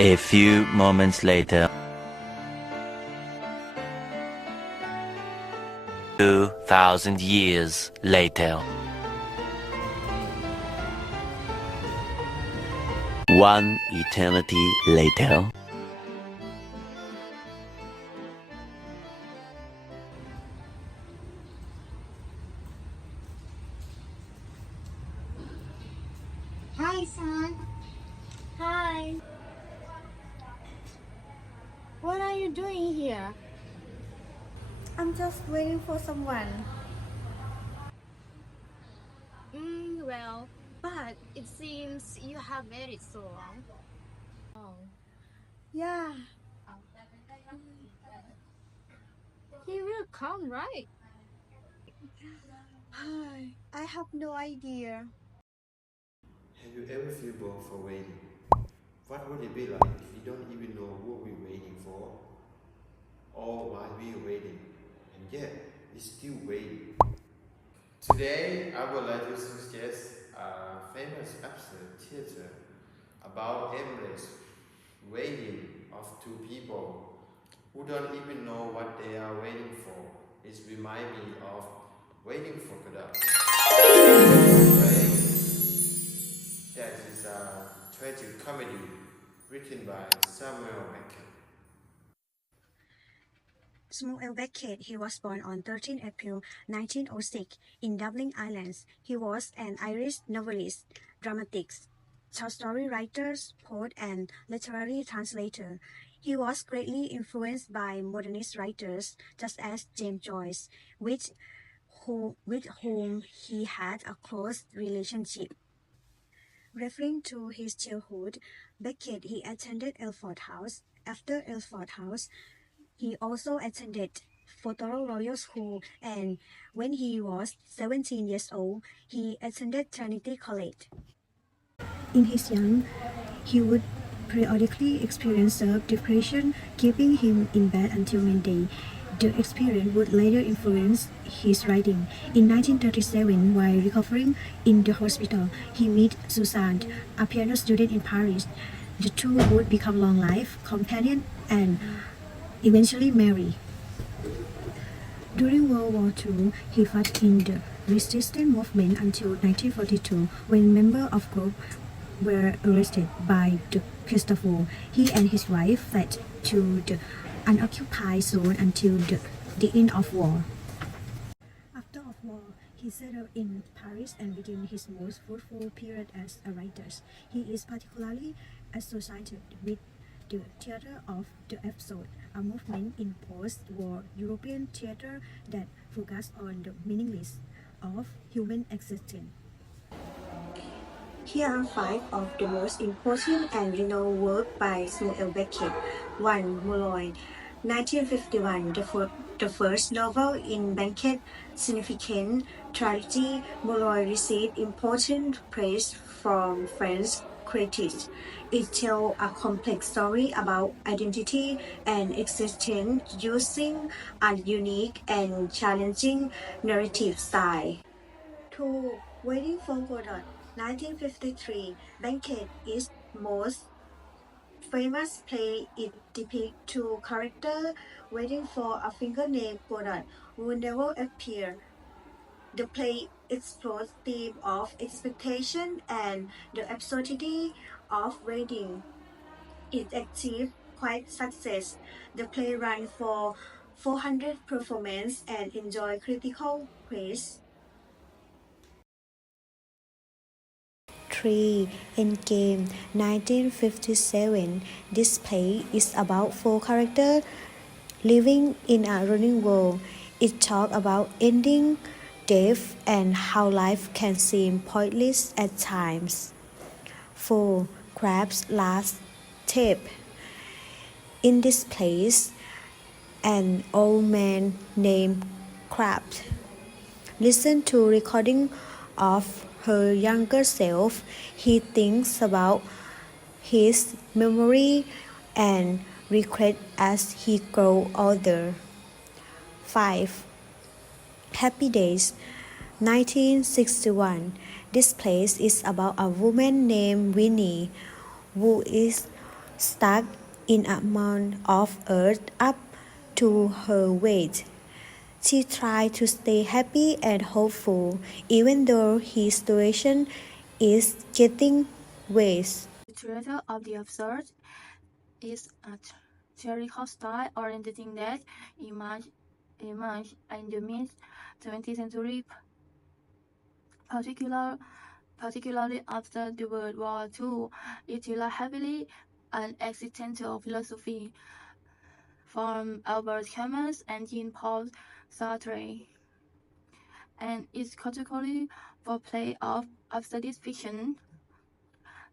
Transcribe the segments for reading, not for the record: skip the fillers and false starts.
A few moments later. 2,000 years later. One eternity later. Hi, son. Hi. What are you doing here? I'm just waiting for someone. Well, but it seems you have waited so long. Oh, Yeah, he will come, right? I have no idea. Have you ever feel bored for waiting? What would it be like if you don't even know what we're waiting for or why we're waiting, and yet we're still waiting? Today, I would like to suggest a famous absurd theater about endless waiting of two people who don't even know what they are waiting for. It reminds me of Waiting for Godot. That is a tragic comedy written by Samuel Beckett. Samuel Beckett, he was born on 13 April 1906 in Dublin, Ireland. He was an Irish novelist, dramatist, short story writer, poet, and literary translator. He was greatly influenced by modernist writers such as James Joyce, with whom he had a close relationship. Referring to his childhood, Beckett he attended Ilford House. After Ilford House, he also attended Football Royal School, and when he was 17 years old, he attended Trinity College. In his young, he would periodically experience self-depression, keeping him in bed until midday. The experience would later influence his writing. In 1937, while recovering in the hospital, he met Suzanne, a piano student in Paris. The two would become long-life companions and eventually marry. During World War II, he fought in the resistance movement until 1942, when members of group were arrested by the Gestapo. He and his wife fled to the unoccupied zone until the end of war. After of war, he settled in Paris and began his most fruitful period as a writer. He is particularly associated with the theater of the episode, a movement in post-war European theater that focused on the meaningless of human existence. Here are five of the most important and renowned works by Samuel Beckett. 1. Mulloy, 1951, the first novel in Beckett's significant trilogy. Mulloy received important praise from French critics. It tells a complex story about identity and existence using a unique and challenging narrative style. 2. Waiting for Godot, 1953. Beckett is most famous play. It depicts two characters waiting for a figure named Godot who never appears. The play explores themes of expectation and the absurdity of waiting. It achieved quite success. The play ran for 400 performances and enjoyed critical praise. 3. Endgame, 1957. This play is about four characters living in a running world. It talks about ending, death, and how life can seem pointless at times. 4. Crab's Last Tape. In this place, an old man named Crab listens to recording of her younger self. He thinks about his memory and regret as he grows older. 5. Happy Days, 1961. This place is about a woman named Winnie who is stuck in a mound of earth up to her waist. She tried to stay happy and hopeful, even though his situation is getting worse. The theater of the absurd is a theoretical style orienting that emerged in the mid-20th century, particularly after the World War II. It relied heavily on existential philosophy from Albert Camus and Jean-Paul Sartre, and its category for play of absurdist fiction.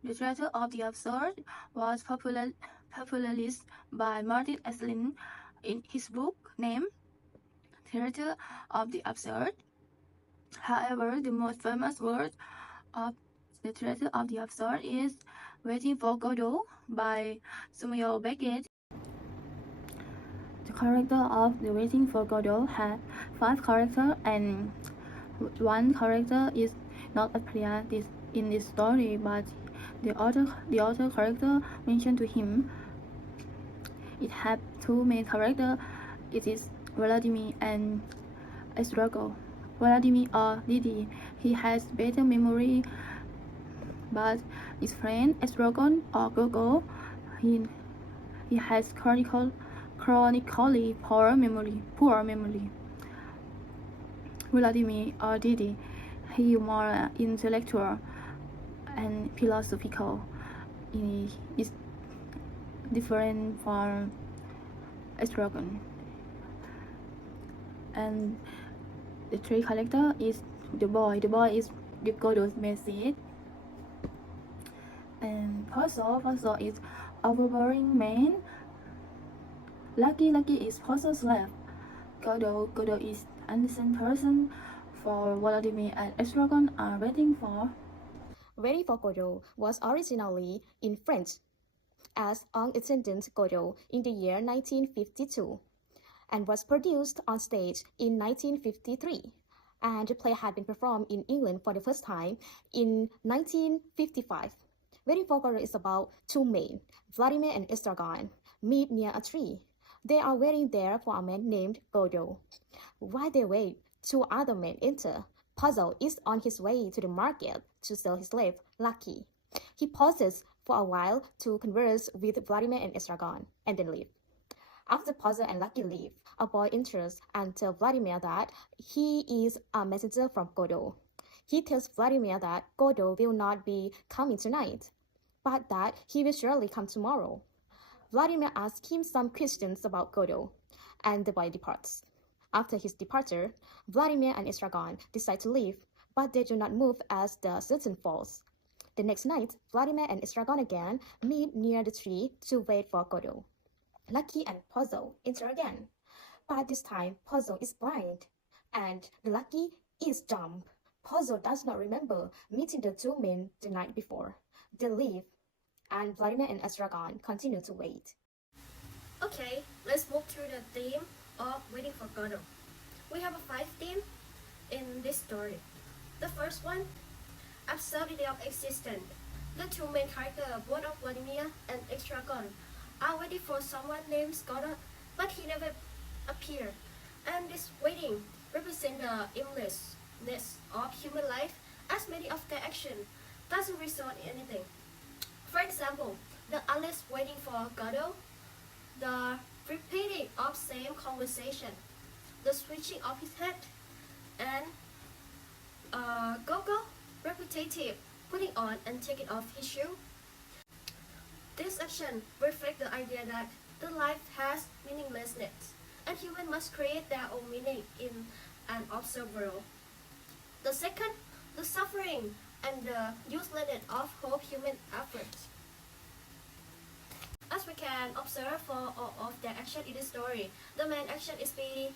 The theater of the absurd was popularized by Martin Esslin in his book named Theater of the Absurd. However, the most famous word of the Theater of the Absurd is Waiting for Godot by Samuel Beckett. The character of the Waiting for Godot had 5 characters, and one character is not appeared in this story, but the other character mentioned to him. It had 2 main characters. It is Vladimir and Estrago. Vladimir or Didi, he has better memory, but his friend Estragon or Gogo, he has chronically poor memory. Vladimir or Didi, he is more intellectual and philosophical. He is different from Estragon. And the 3 character is the boy. The boy is the Godot's message. And Puzzle is overbearing man. Lucky is Puzzle's slave. Godot is innocent person. For Vladimir and Estragon are waiting for. Waiting for Godot was originally in French as Unintended Godot in the year 1952 and was produced on stage in 1953. And the play had been performed in England for the first time in 1955. Waiting for Godot is about 2 men, Vladimir and Estragon, meet near a tree. They are waiting there for a man named Godot. While they wait, 2 other men enter. Puzzle is on his way to the market to sell his slave, Lucky. He pauses for a while to converse with Vladimir and Estragon, and then leave. After Puzzle and Lucky leave, a boy enters and tells Vladimir that he is a messenger from Godot. He tells Vladimir that Godot will not be coming tonight, but that he will surely come tomorrow. Vladimir asks him some questions about Godot, and the boy departs. After his departure, Vladimir and Estragon decide to leave, but they do not move as the curtain falls. The next night, Vladimir and Estragon again meet near the tree to wait for Godot. Lucky and Puzzle enter again, but this time Puzzle is blind, and Lucky is dumb. Puzzle does not remember meeting the 2 men the night before. They leave, and Vladimir and Estragon continue to wait. Okay, let's move to the theme of Waiting for Godot. We have 5 themes in this story. The first one, absurdity of existence. The 2 main characters, both of Vladimir and Estragon, are waiting for someone named Godot, but he never appears. And this waiting represents the aimlessness of human life, as many of their actions doesn't result in anything. For example, the endless waiting for Godot, the repeating of same conversation, the switching of his head, and Gogo, repetitive putting on and taking off his shoe. This action reflects the idea that the life has meaninglessness, and humans must create their own meaning in an observed world. The second, the suffering and the uselessness of whole human efforts. As we can observe for all of their action in this story, the main action is be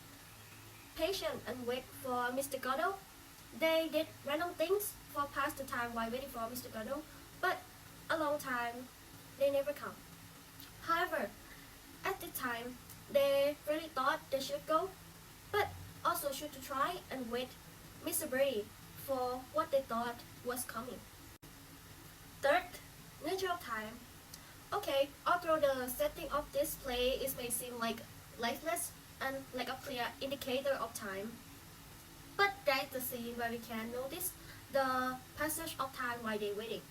patient and wait for Mr. Godot. They did random things for pass the time while waiting for Mr. Godot, but a long time they never come. However, at the time, they really thought they should go, but also should to try and wait miserably for what they thought was coming. Third, nature of time. Okay, although the setting of this play may seem like lifeless and like a clear indicator of time, but that's the scene where we can notice the passage of time while they're waiting.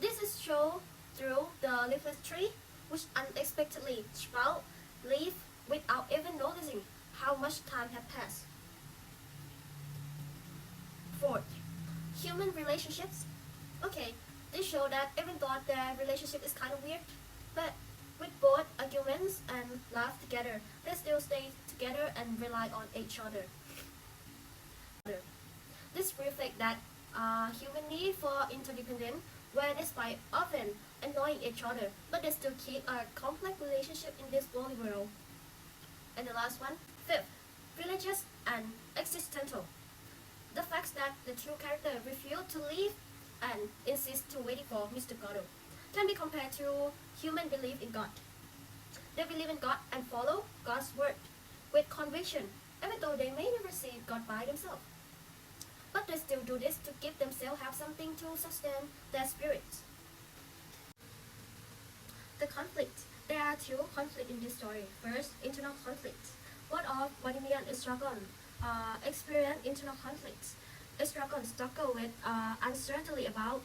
This is shown through the leafless tree, which unexpectedly sprout leaf without even noticing how much time had passed. Fourth, human relationships. Okay, they show that even though their relationship is kind of weird, but with both arguments and laugh together, they still stay together and rely on each other. This reflects that human need for interdependence, where despite often annoying each other, but they still keep a complex relationship in this woolly world. And the last one, fifth, religious and existential. The fact that the two characters refuse to leave and insist to wait for Mr. Godot can be compared to human belief in God. They believe in God and follow God's word with conviction, even though they may never see God by themselves. But they still do this to give themselves have something to sustain their spirits. The conflict. There are two conflicts in this story. First, internal conflict. Both of Vladimir and Estragon experience internal conflicts. Estragon struggle with uncertainty about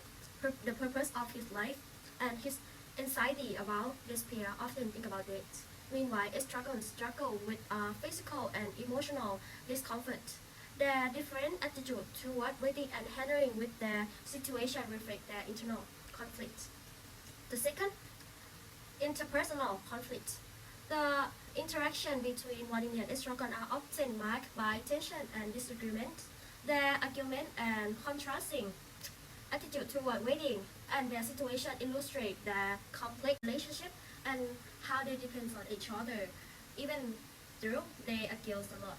the purpose of his life, and his anxiety about despair often think about it. Meanwhile, Estragon struggle with physical and emotional discomfort. Their different attitude toward waiting and handling with their situation reflect their internal conflict. The second, interpersonal conflict. The interaction between Vladimir and Estragon are often marked by tension and disagreement. Their argument and contrasting attitude toward waiting and their situation illustrate their complex relationship and how they depend on each other, even though they argue a lot.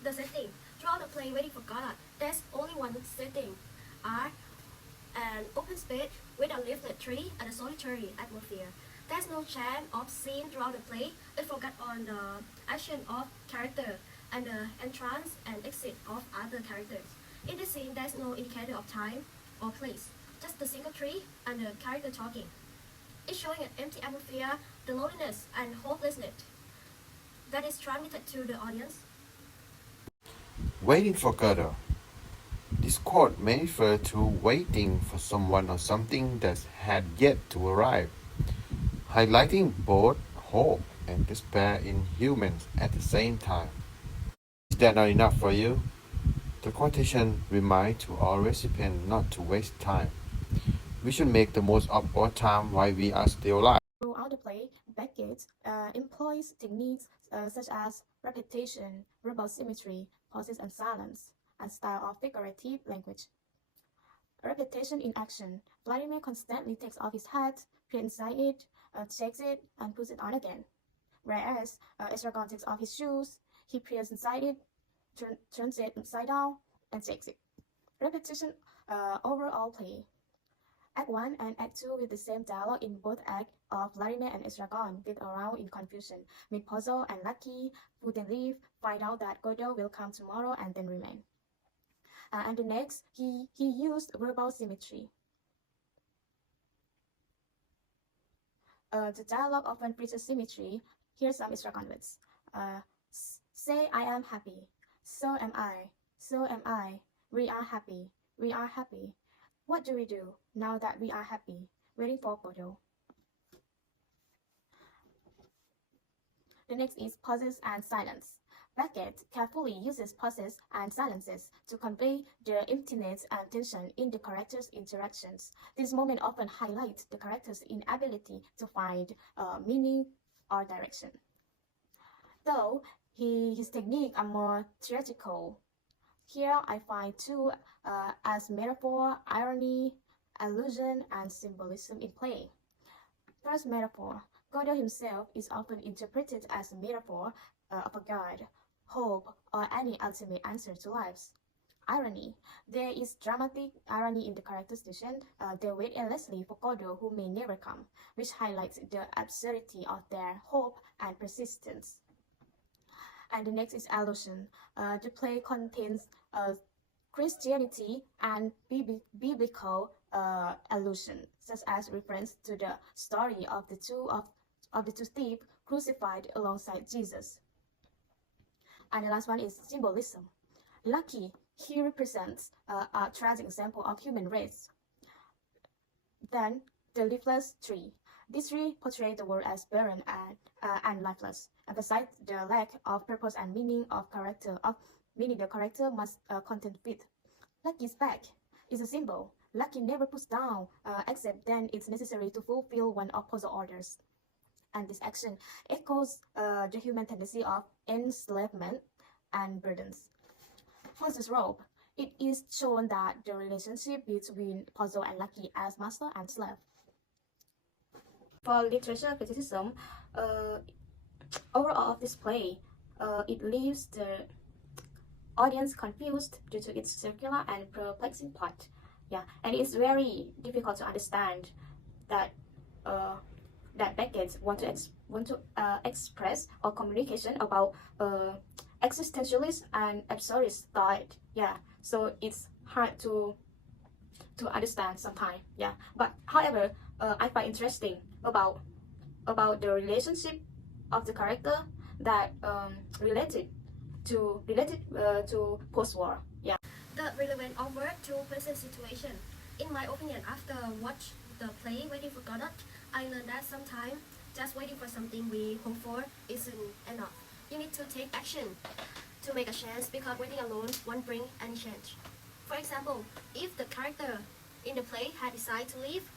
The setting. Throughout the play Waiting for Godot, there's only one setting, art, an open space with a leaflet tree and a solitary atmosphere. There's no chance of scene throughout the play. It focuses on the action of character and the entrance and exit of other characters. In this scene, there's no indicator of time or place, just the single tree and the character talking. It's showing an empty atmosphere, the loneliness and hopelessness that is transmitted to the audience. Waiting for Godot. This quote may refer to waiting for someone or something that had yet to arrive, highlighting both hope and despair in humans at the same time. Is that not enough for you? The quotation reminds to all recipients not to waste time. We should make the most of our time while we are still alive. Throughout the play, Beckett employs techniques such as repetition, verbal symmetry, pauses and silence, and style of figurative language. Repetition in action. Vladimir constantly takes off his hat, peers inside it, checks it, and puts it on again. Whereas Estragon takes off his shoes, he peers inside it, turns it upside down, and checks it. Repetition overall play. Act 1 and Act 2 with the same dialogue in both acts of Vladimir and Estragon get around in confusion, meet puzzle and lucky, who then leave, find out that Godot will come tomorrow and then remain. And the next, he used verbal symmetry. The dialogue often preaches symmetry. Here's some Estragon words. Say I am happy. So am I. So am I. We are happy. We are happy. What do we do now that we are happy? Waiting for Godot. The next is pauses and silence. Beckett carefully uses pauses and silences to convey the emptiness and tension in the characters' interactions. This moment often highlights the characters' inability to find meaning or direction. Though his techniques are more theatrical, here I find two as metaphor, irony, allusion, and symbolism in play. First metaphor. Godot himself is often interpreted as a metaphor of a god, hope, or any ultimate answer to life. Irony. There is dramatic irony in the character's decision. They wait endlessly for Godot, who may never come, which highlights the absurdity of their hope and persistence. And the next is allusion. The play contains Christianity and biblical allusion, such as reference to the story of the two thieves crucified alongside Jesus. And the last one is symbolism. Lucky here represents a tragic example of human race. Then the leafless tree. This tree portrays the world as barren and lifeless, emphasize the lack of purpose and meaning of character, meaning the character must contend with. Lucky's back is a symbol. Lucky never puts down, except then it's necessary to fulfill one of puzzle orders. And this action echoes the human tendency of enslavement and burdens. For this rope, it is shown that the relationship between puzzle and Lucky as master and slave. For literature criticism, overall of this play, it leaves the audience confused due to its circular and perplexing plot. Yeah, and it's very difficult to understand that that Beckett want to express or communication about existentialist and absurdist thought. Yeah, so it's hard to understand sometimes. Yeah, but however, I find interesting about the relationship of the character that related to post-war. Yeah. The relevant over to present situation. In my opinion, after watch the play Waiting for Godot, I learned that sometimes just waiting for something we hope for isn't enough. You need to take action to make a chance, because waiting alone won't bring any change. For example, if the character in the play had decided to leave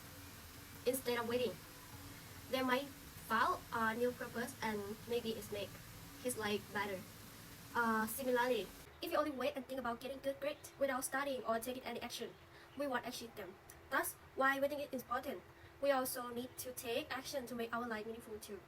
instead of waiting, they might found a new purpose and maybe it's make his life better. Similarly, if you only wait and think about getting good grades without studying or taking any action, we won't achieve them. Thus, why waiting is important. We also need to take action to make our life meaningful too.